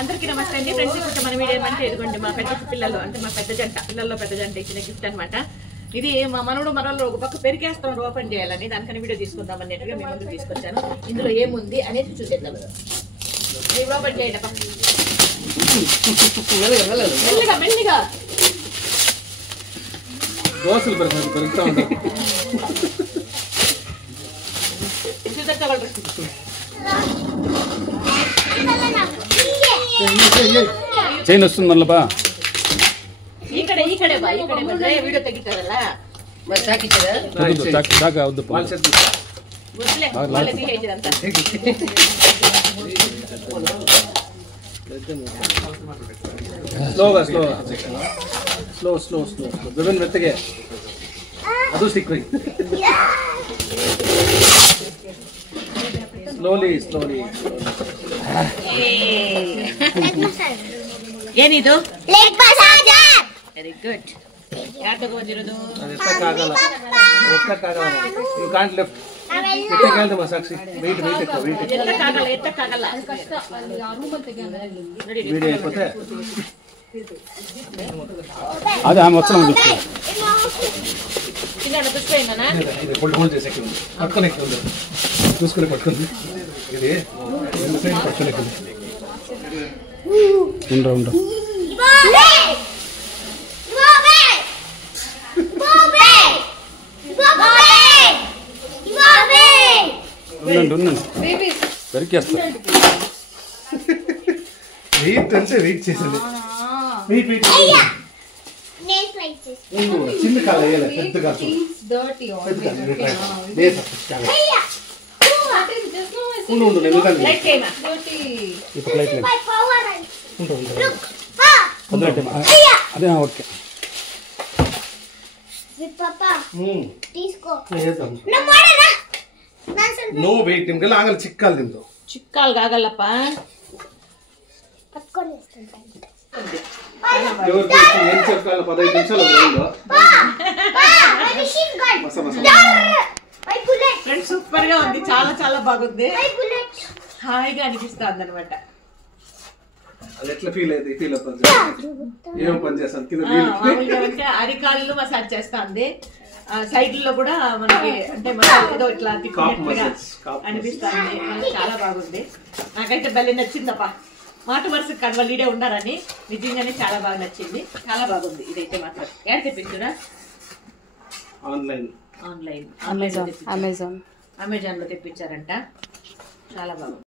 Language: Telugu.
అందరికీ నమస్తే అండి ఫ్రెండ్స్. ఇప్పుడు మన వీడియో ఏమంటే ఇదిగోండి మా పెద్ద పిల్లలు అంటే మా పెద్ద జంట పిల్లల్లో పెద్ద జంట ఇచ్చిన గిఫ్ట్ అనమాట. ఇది మా మనవడు మనలో ఒక పక్క పెరిగేస్తాం ఓపెన్ చేయాలని దానికని వీడియో తీసుకుందాం అన్నట్టుగా మేము ముందుకు తీసుకొచ్చాను. ఇందులో ఏముంది అనేది చూసేద్దాం. మీరు ఓపెన్ చేయండి మెల్లిగా మెల్లిగా. చైన్ వస్తుంది మళ్ళీ బా ఇక్కడే ఇక్కడే బా ఇక్కడే వీడియో తగ్గిస్తారಲ್ಲ ಸ್ಲೋಗ ಸ್ಲೋ ಸ್ಲೋ ಸ್ಲೋ ಬೆಬನ್ ಮೆತ್ತಗೆ ಅದು ಸಿಕ್ರಿ ಸ್ಲೋಲಿ ಸ್ಲೋಲಿ. ಏನಿದು ಲೆಗ್ ಮಸಾಜ್? Very good. ಯಾರು ತಗೊಂಡಿರೋದು? ಎತ್ತಕ್ಕಾಗಲ್ಲ ಯು ಕಾಂಟ್ ಲಿಫ್ಟ್. ಎತ್ತಕ್ಕಾಗಲ್ಲ ಮಸಾಕ್ಷಿ ವೆಯ್ಟ್ ವೆಯ್ಟ್ ఎక్కువ ವೆಯ್ಟ್ ಎತ್ತಕ್ಕಾಗಲ್ಲ వీడియో అయిపోతే అదే ఆమె వచ్చాను చిన్న పుష్పేనా ఇది ఫోల్డ్ చేసేకి ఉంది పట్టుకొని ఎక్కి ఉంది చూసుకుని పట్టుకుంది ఇది రెండు సైడ్ పట్టుకొని ఎక్కి ఉండ ఉండండి పెరికేస్తా. వెయిట్ అంటే వెయిట్ చేసింది. వెయిట్ వెయిట్ చిన్న కాలు వేయాలి పెద్ద కాదు ఉండు నేను ఇప్పుడు అదే ఓకే ನೋ ವೇಟ್ ನಿಮ್ಗೆಲ್ಲ ಆಗಲ್ಲ ಚಿಕ್ಕಲ್ ನಿಮ್ದು ಚಿಕ್ಕಲ್ಗ ಆಗಲ್ಲಪ್ಪ ಏನ್ ಚಿಕ್ಕಲ್ಲ 15 ನಿಮಿಷ ఫ్రెండ్స్ సూపర్ గా ఉంది. చాలా చాలా బాగుంది. హాయిగా అనిపిస్తుంది అనమాట. అది ఎట్లా ఫీల్ అయితే ఫీల్ అవుతుంది ఏం పని చేస్తాను మామూలుగా అంటే అరికాళ్ళు మసాజ్ చేస్తుంది. సైడ్లో కూడా మనకి అంటే ఏదో ఇట్లా తిప్పినట్టుగా అనిపిస్తుంది. చాలా బాగుంది. నాకైతే భలే నచ్చిందప్ప. మాట వరుసకు కాదు వాళ్ళు ఈడే ఉండారని నిజంగానే చాలా బాగా నచ్చింది. చాలా బాగుంది. ఇదైతే మాత్రం ఏడ తెప్పించురా? ఆన్లైన్ ఆన్లైన్ అమెజాన్ అమెజాన్ లో తెప్పించారంట. చాలా బాగుంది.